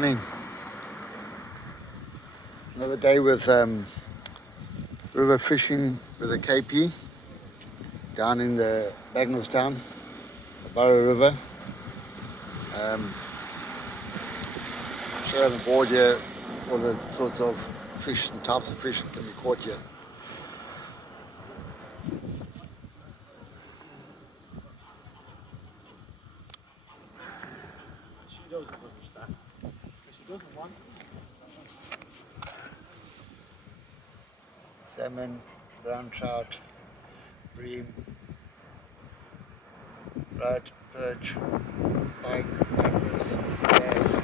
Morning. Another day with river fishing with a KP down in the Bagnallstown, the Burrow River. Show on the board here all the sorts of fish and types of fish that can be caught here. Salmon, brown trout, bream, rudd, perch, pike, walrus, bass.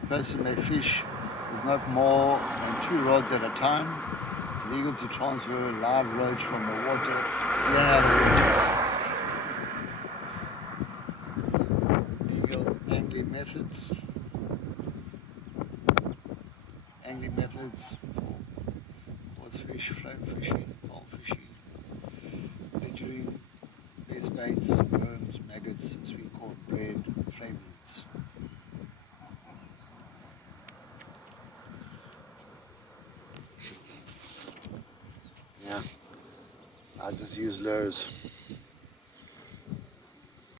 A person may fish with not more than 2 rods at a time. It's legal to transfer live roach from the water to any other waters. Legal angling methods. Angling methods for sports fish, float fishing, pole fishing, littering, base baits, worms, maggots, sweet corn, bread, flame roots. Yeah, I just use lures.